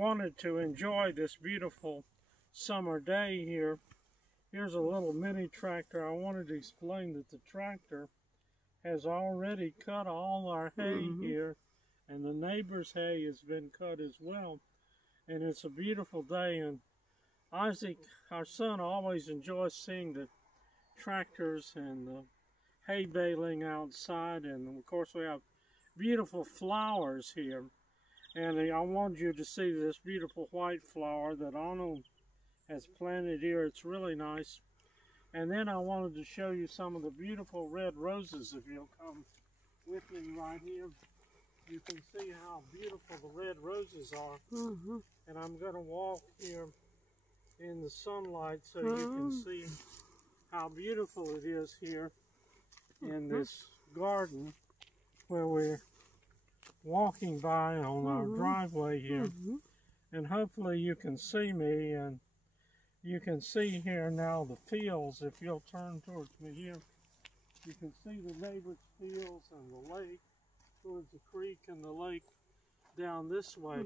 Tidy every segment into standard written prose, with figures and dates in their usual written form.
Wanted to enjoy this beautiful summer day here. Here's a little mini tractor. I wanted to explain that the tractor has already cut all our hay here, and the neighbor's hay has been cut as well. And it's a beautiful day, and Isaac, our son, always enjoys seeing the tractors and the hay baling outside, and of course we have beautiful flowers here. And I wanted you to see this beautiful white flower that Arnold has planted here. It's really nice. And then I wanted to show you some of the beautiful red roses. If you'll come with me right here, you can see how beautiful the red roses are. And I'm going to walk here in the sunlight so you can see how beautiful it is here in this garden where we're walking by on our driveway here. And hopefully you can see me, and you can see here now the fields. If you'll turn towards me here, you can see the neighbor's fields and the lake towards the creek and the lake down this way.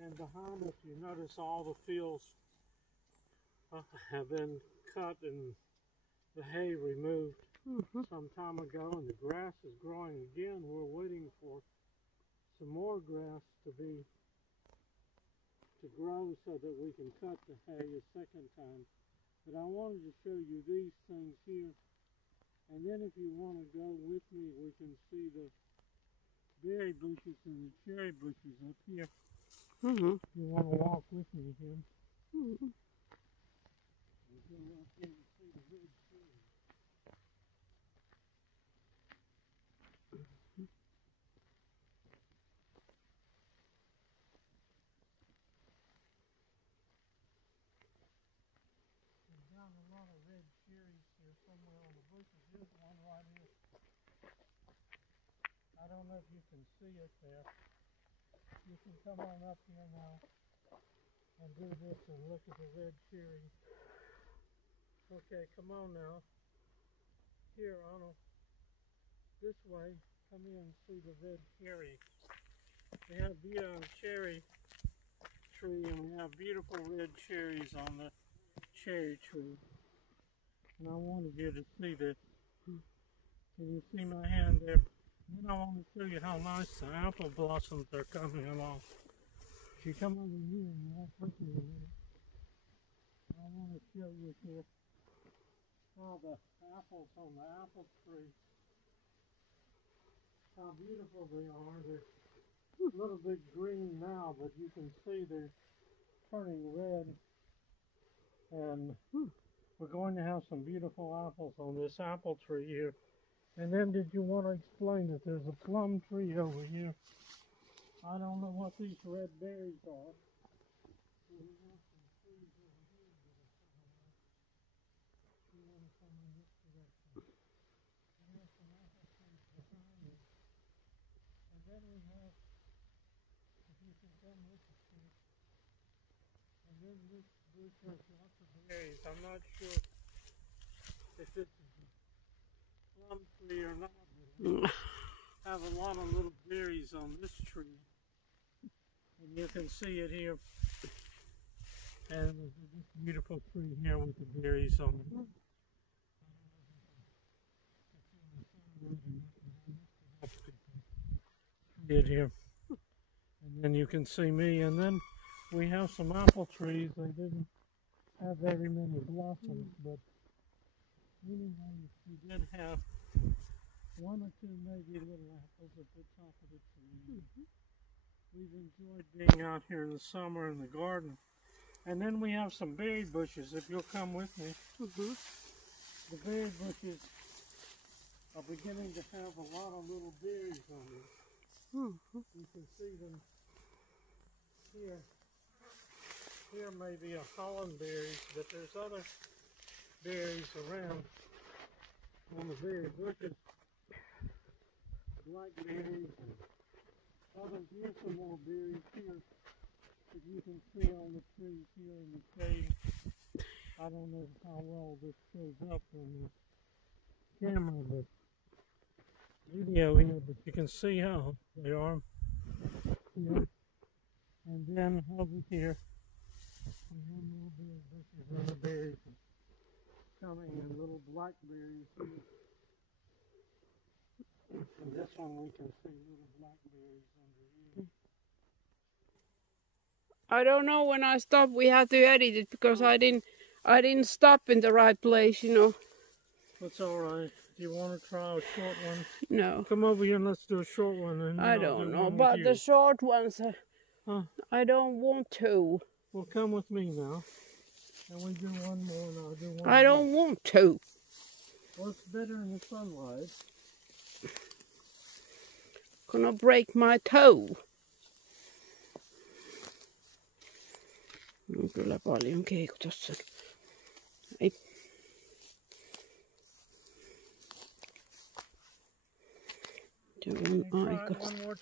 And behind us you notice all the fields have been cut and the hay removed some time ago, and the grass is growing again. We're waiting for some more grass to grow so that we can cut the hay a second time. But I wanted to show you these things here, and then if you want to go with me, we can see the berry bushes and the cherry bushes up here. If you want to walk with me here. We'll go up here and see the red cherry. Down a lot of red cherries here somewhere on the bushes. Here's one right here. I don't know if you can see it there. You can come on up here now and do this and look at the red cherry. Okay, come on now. Here, Arnold. This way. Come in and see the red cherry. We have a cherry tree, and we have beautiful red cherries on the cherry tree. And I wanted you to see this. Can you see my hand there? Then I want to show you how nice the apple blossoms are coming along. If you come over here and walk with me a minute, I want to show you here how the apples on the apple tree, how beautiful they are. They're a little bit green now, but you can see they're turning red. And we're going to have some beautiful apples on this apple tree here. And then did you want to explain that there's a plum tree over here? I don't know what these red berries are. So we have some trees over here that are coming up. You want to come in this direction. And there's some apple trees behind us. And then we have, if you can come with us here, and then this bush has lots of berries. I'm not sure if this is a plum tree or not, but we have a lot of little berries on this tree. And you can see it here. And there's this beautiful tree here with the berries on it. It here. And then you can see me, and then we have some apple trees. They didn't have very many blossoms, but anyway, we did have one or two maybe little apples at the top of the tree. We've enjoyed being out here in the summer in the garden. And then we have some berry bushes, if you'll come with me. The berry bushes are beginning to have a lot of little berries on them. You can see them here. Here may be a Holland berries, but there's other berries around on the berry bushes. Blackberries and others. Here's some more berries here that you can see on the trees here in the shade. I don't know how well this shows up on the camera, but video here, but you can see how they are. Yeah. And then over here, we have more berry bushes and the berries coming in little blackberries here. And this one we can see little blackberries under here. I don't know when I stop. We have to edit it because I didn't stop in the right place, you know. That's all right. Do you want to try a short one? No. Come over here and let's do a short one. And I don't know, but the short ones, I don't want to. Well, come with me now. And we do one more and I'll do one more. I don't want to. Well, it's better in the sunlight. Gonna break my toe. On kyllä paljon keiku tossa. Ei.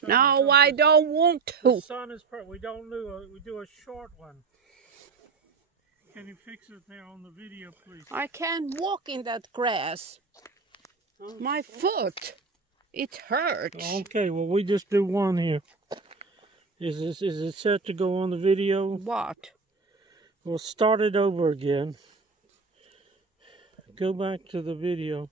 No, I don't want to. The sun is perfect. We do a short one. Can you fix it there on the video, please? I can't walk in that grass. My foot, it hurts. Okay, well we just do one here. Is it set to go on the video? What? We'll start it over again. Go back to the video.